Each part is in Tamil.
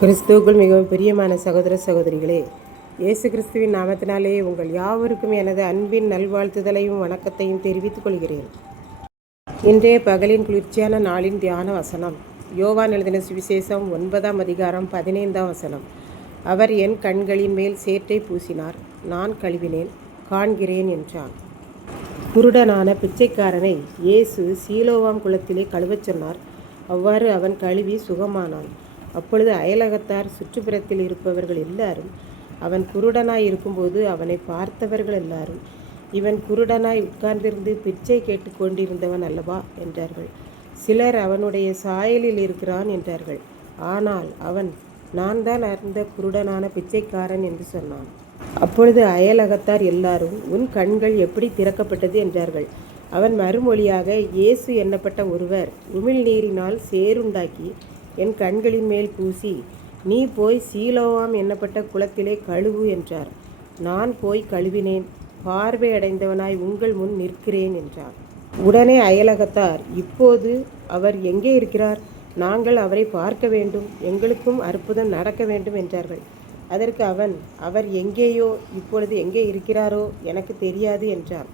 கிறிஸ்துவுக்குள் மிகவும் பிரியமான சகோதர சகோதரிகளே, இயேசு கிறிஸ்துவின் நாமத்தினாலே உங்கள் யாவருக்கும் எனது அன்பின் நல்வாழ்த்துதலையும் வணக்கத்தையும் தெரிவித்துக் கொள்கிறேன். இன்றைய பகலின் குளிர்ச்சியான நாளின் தியான வசனம் யோவான் எழுதின சுவிசேஷம் 9ஆம் அதிகாரம் 15ஆம் வசனம். அவர் என் கண்களின் மேல் சேற்றை பூசினார், நான் கழுவினேன், காண்கிறேன் என்றான். குருடனான பிச்சைக்காரனை இயேசு சீலோவாம் குளத்திலே கழுவச் சொன்னார். அவ்வாறு அவன் கழுவி சுகமானான். அப்பொழுது அயலகத்தார், சுற்றுப்புறத்தில் இருப்பவர்கள் எல்லாரும், அவன் குருடனாய் இருக்கும்போது அவனை பார்த்தவர்கள் எல்லாரும், இவன் குருடனாய் உட்கார்ந்திருந்து பிச்சை கேட்டு கொண்டிருந்தவன் அல்லவா என்றார்கள். சிலர் அவனுடைய சாயலில் இருக்கிறான் என்றார்கள். ஆனால் அவன், நான் தான் அந்த குருடனான பிச்சைக்காரன் என்று சொன்னான். அப்பொழுது அயலகத்தார் எல்லாரும், உன் கண்கள் எப்படி திறக்கப்பட்டது என்றார்கள். அவன் மறுமொழியாக, இயேசு எண்ணப்பட்ட ஒருவர் உமிழ்நீரினால் சேறுண்டாக்கி என் கண்களின் மேல் பூசி, நீ போய் சீலோவாம் எண்ணப்பட்ட குளத்திலே கழுவு என்றார். நான் போய் கழுவினேன், பார்வையடைந்தவனாய் உங்கள் முன் நிற்கிறேன் என்றார். உடனே அயலகத்தார், இப்போது அவர் எங்கே இருக்கிறார்? நாங்கள் அவரை பார்க்க வேண்டும், எங்களுக்கும் அற்புதம் நடக்க வேண்டும் என்றார்கள். அதற்கு அவன், அவர் எங்கேயோ, இப்பொழுது எங்கே இருக்கிறாரோ எனக்கு தெரியாது என்றான்.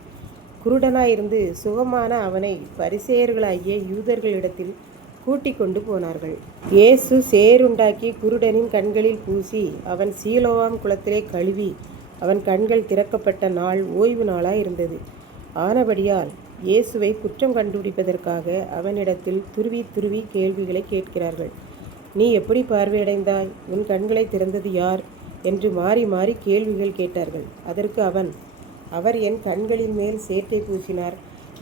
குருடனாயிருந்து சுகமான அவனை பரிசேயர்களாகிய யூதர்களிடத்தில் கூட்டிக் கொண்டு போனார்கள். இயேசு சேறுண்டாக்கி குருடனின் கண்களில் பூசி அவன் சீலோவாம் குளத்திலே கழுவி அவன் கண்கள் திறக்கப்பட்ட நாள் ஓய்வு நாளாய் இருந்தது. ஆனபடியால் இயேசுவை குற்றம் கண்டுபிடிப்பதற்காக அவனிடத்தில் துருவி துருவி கேள்விகளை கேட்கிறார்கள். நீ எப்படி பார்வையடைந்தாய்? உன் கண்களை திறந்தது யார்? என்று மாறி மாறி கேள்விகள் கேட்டார்கள். அதற்கு அவன், அவர் என் கண்களின் மேல் சேற்றை பூசினார்,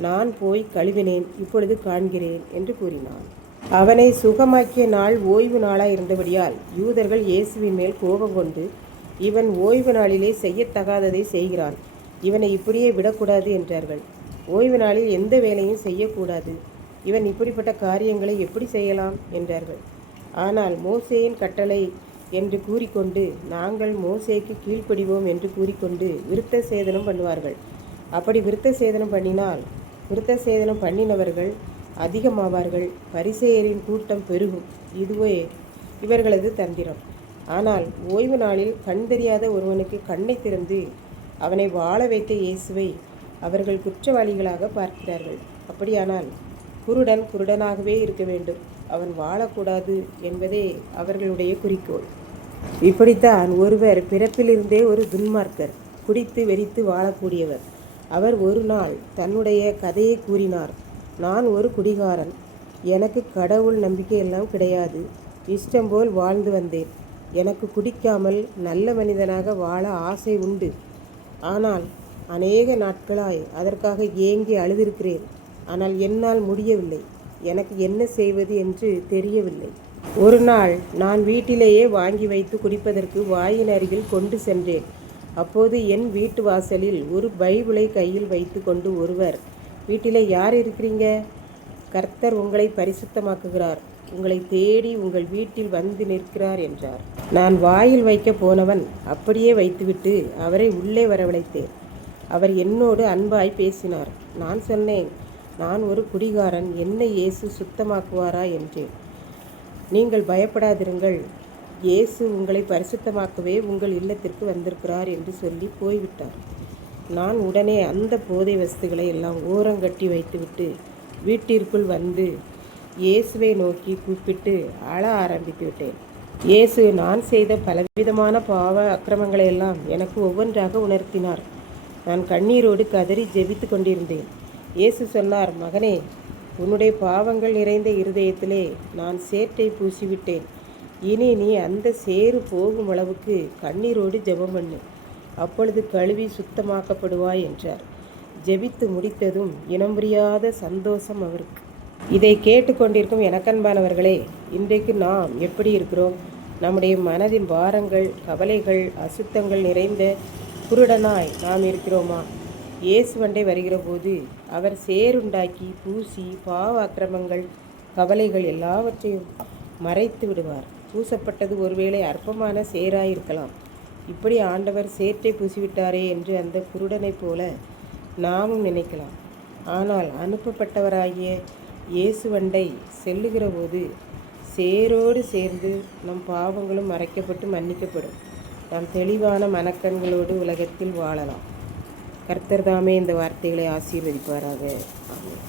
நான் போய் கழுவினேன், இப்பொழுது காண்கிறேன் என்று கூறினான். அவனை சுகமாக்கிய நாள் ஓய்வு நாளாய் இருந்தபடியால் யூதர்கள் இயேசுவின் மேல் கோபம் கொண்டு, இவன் ஓய்வு நாளிலே செய்யத்தகாததை செய்கிறான், இவனை இப்படியே விடக்கூடாது என்றார்கள். ஓய்வு நாளில் எந்த வேலையும் செய்யக்கூடாது, இவன் இப்படிப்பட்ட காரியங்களை எப்படி செய்யலாம் என்றார்கள். ஆனால் மோசேயின் கட்டளை என்று கூறிக்கொண்டு, நாங்கள் மோசேக்கு கீழ்ப்படிவோம் என்று கூறிக்கொண்டு விருத்த சேதனம் பண்ணுவார்கள். அப்படி விருத்த சேதனம் பண்ணினால் விருத்த சேதனம் பண்ணினவர்கள் அதிகமாவார்கள், பரிசேயரின் கூட்டம் பெருகும். இதுவே இவர்களது தந்திரம். ஆனால் ஓய்வு நாளில் கண் தெரியாத ஒருவனுக்கு கண்ணை திறந்து அவனை வாழ வைத்த இயேசுவை அவர்கள் குற்றவாளிகளாக பார்க்கிறார்கள். அப்படியானால் குருடன் குருடனாகவே இருக்க வேண்டும், அவன் வாழக்கூடாது என்பதே அவர்களுடைய குறிக்கோள். இப்படித்தான் ஒருவர் பிறப்பிலிருந்தே ஒரு துன்மார்க்கர், குடித்து வெறித்து வாழக்கூடியவர். அவர் ஒரு நாள் தன்னுடைய கதையை கூறினார். நான் ஒரு குடிகாரன், எனக்கு கடவுள் நம்பிக்கையெல்லாம் கிடையாது, இஷ்டம் போல் வாழ்ந்து வந்தேன். எனக்கு குடிக்காமல் நல்ல மனிதனாக வாழ ஆசை உண்டு. ஆனால் அநேக நாட்களாய் அதற்காக ஏங்கி அழுதிருக்கிறேன். ஆனால் என்னால் முடியவில்லை. எனக்கு என்ன செய்வது என்று தெரியவில்லை. ஒரு நாள் நான் வீட்டிலேயே வாங்கி வைத்து குடிப்பதற்கு வாயின் அருகில் கொண்டு சென்றேன். அப்போது என் வீட்டு வாசலில் ஒரு பைபிளை கையில் வைத்து கொண்டு ஒருவர், வீட்டிலே யார் இருக்கிறீங்க? கர்த்தர் உங்களை பரிசுத்தமாக்குகிறார், உங்களை தேடி உங்கள் வீட்டில் வந்து நிற்கிறார் என்றார். நான் வாயில் வைக்க போனவன் அப்படியே வைத்துவிட்டு அவரை உள்ளே வரவழைத்தேன். அவர் என்னோடு அன்பாய் பேசினார். நான் சொன்னேன், நான் ஒரு குடிகாரன், என்னை இயேசு சுத்தமாக்குவாரா என்றேன். நீங்கள் பயப்படாதிருங்கள், இயேசு உங்களை பரிசுத்தமாக்கவே உங்கள் இல்லத்திற்கு வந்திருக்கிறார் என்று சொல்லி போய்விட்டார். நான் உடனே அந்த போதை வஸ்துகளை எல்லாம் ஓரங்கட்டி வைத்துவிட்டு வீட்டிற்குள் வந்து இயேசுவை நோக்கி கூப்பிட்டு அழ ஆரம்பித்து விட்டேன். இயேசு நான் செய்த பலவிதமான பாவ அக்கிரமங்களை எல்லாம் எனக்கு ஒவ்வொன்றாக உணர்த்தினார். நான் கண்ணீரோடு கதறி ஜெபித்து கொண்டிருந்தேன். இயேசு சொன்னார், மகனே, உன்னுடைய பாவங்கள் நிறைந்த இருதயத்திலே நான் சேற்றை பூசிவிட்டேன். இனி நீ அந்த சேறு போகும் அளவுக்கு கண்ணீரோடு ஜெபம் பண்ணு, அப்பொழுது கழுவி சுத்தமாக்கப்படுவாய் என்றார். ஜெபித்து முடித்ததும் இனம் புரியாத சந்தோஷம் அவருக்கு. இதை கேட்டுக்கொண்டிருக்கும் எனக்கன்பானவர்களே, இன்றைக்கு நாம் எப்படி இருக்கிறோம்? நம்முடைய மனதின் பாரங்கள், கவலைகள், அசுத்தங்கள் நிறைந்த குருடனாய் நாம் இருக்கிறோமா? இயேசுவண்டை வருகிற போது அவர் சேறுண்டாக்கி பூசி பாவ அக்கிரமங்கள், கவலைகள் எல்லாவற்றையும் மறைத்து விடுவார். பூசப்பட்டது ஒருவேளை அற்பமான சேராயிருக்கலாம். இப்படி ஆண்டவர் சேற்றை பூசிவிட்டாரே என்று அந்த குருடனைப் போல நாமும் நினைக்கலாம். ஆனால் அனுப்பப்பட்டவராகிய இயேசுவண்டை செல்லுகிற போது சேரோடு சேர்ந்து நம் பாவங்களும் மறைக்கப்பட்டு மன்னிக்கப்படும். நாம் தெளிவான மனக்கண்களோடு உலகத்தில் வாழலாம். கர்த்தர் தாமே இந்த வார்த்தைகளை ஆசீர்வதிப்பாராக. ஆமென்.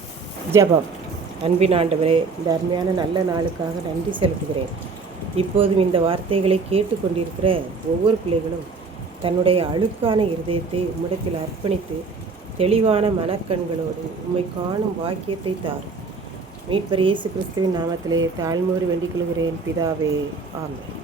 ஜெபம். அன்பின் ஆண்டவரே, இந்த அருமையான நல்ல நாளுக்காக நன்றி செலுத்துகிறேன். இப்போதும் இந்த வார்த்தைகளை கேட்டுக்கொண்டிருக்கிற ஒவ்வொரு பிள்ளைகளும் தன்னுடைய அழுக்கான இருதயத்தை உம்மிடத்தில் அர்ப்பணித்து தெளிவான மனக்கண்களோடு உம்மை காணும் வாக்கியத்தை தாரும். மீட்பர் இயேசு கிறிஸ்துவின் நாமத்திலே தாழ்மையோடு வேண்டிக் கொள்கிறேன் பிதாவே. ஆமென்.